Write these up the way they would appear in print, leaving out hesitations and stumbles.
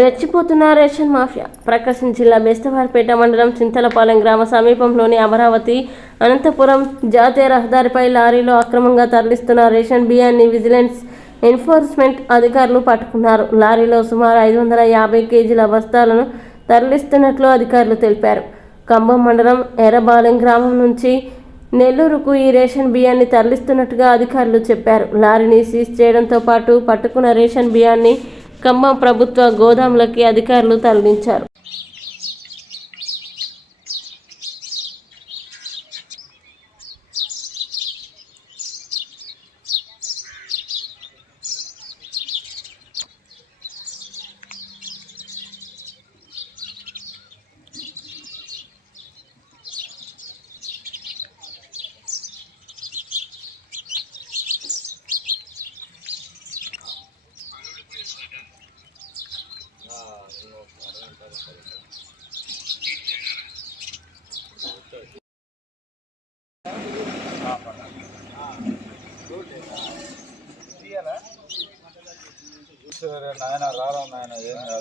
రెచ్చిపోతున్న ration mafia. ప్రకాశం జిల్లా బెస్తవారిపేట మండలం చింతలపాలెం గ్రామ సమీపంలోని అమరావతి అనంతపురం జాతీయ రహదారిపై లారీలో అక్రమంగా తరలిస్తున్న రేషన్ బియ్యాన్ని విజిలెన్స్ ఎన్ఫోర్స్మెంట్ అధికారులు పట్టుకున్నారు. లారీలో సుమారు 550 కేజీల బస్తాలను తరలిస్తున్నట్లు అధికారులు తెలిపారు. కంభం మండలం ఎర్రబాలెం గ్రామం నుంచి నెల్లూరుకు ఈ రేషన్ బియ్యాన్ని తరలిస్తున్నట్టుగా అధికారులు చెప్పారు. లారీని సీజ్ చేయడంతో పాటు పట్టుకున్న రేషన్ బియ్యాన్ని ఖమ్మం ప్రభుత్వ గోదాములకి అధికారులు తరలించారు.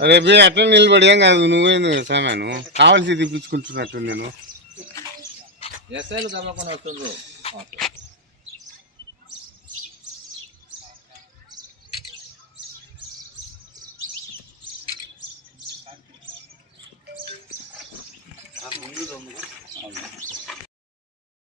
రేపు అట్లా నిలబడి ఏం కాదు, నువ్వేందు సామాను కావాల్సి తెప్పించుకుంటున్నట్టు నేను ఎస్ఐలు కమ్మకొని వస్తుంది.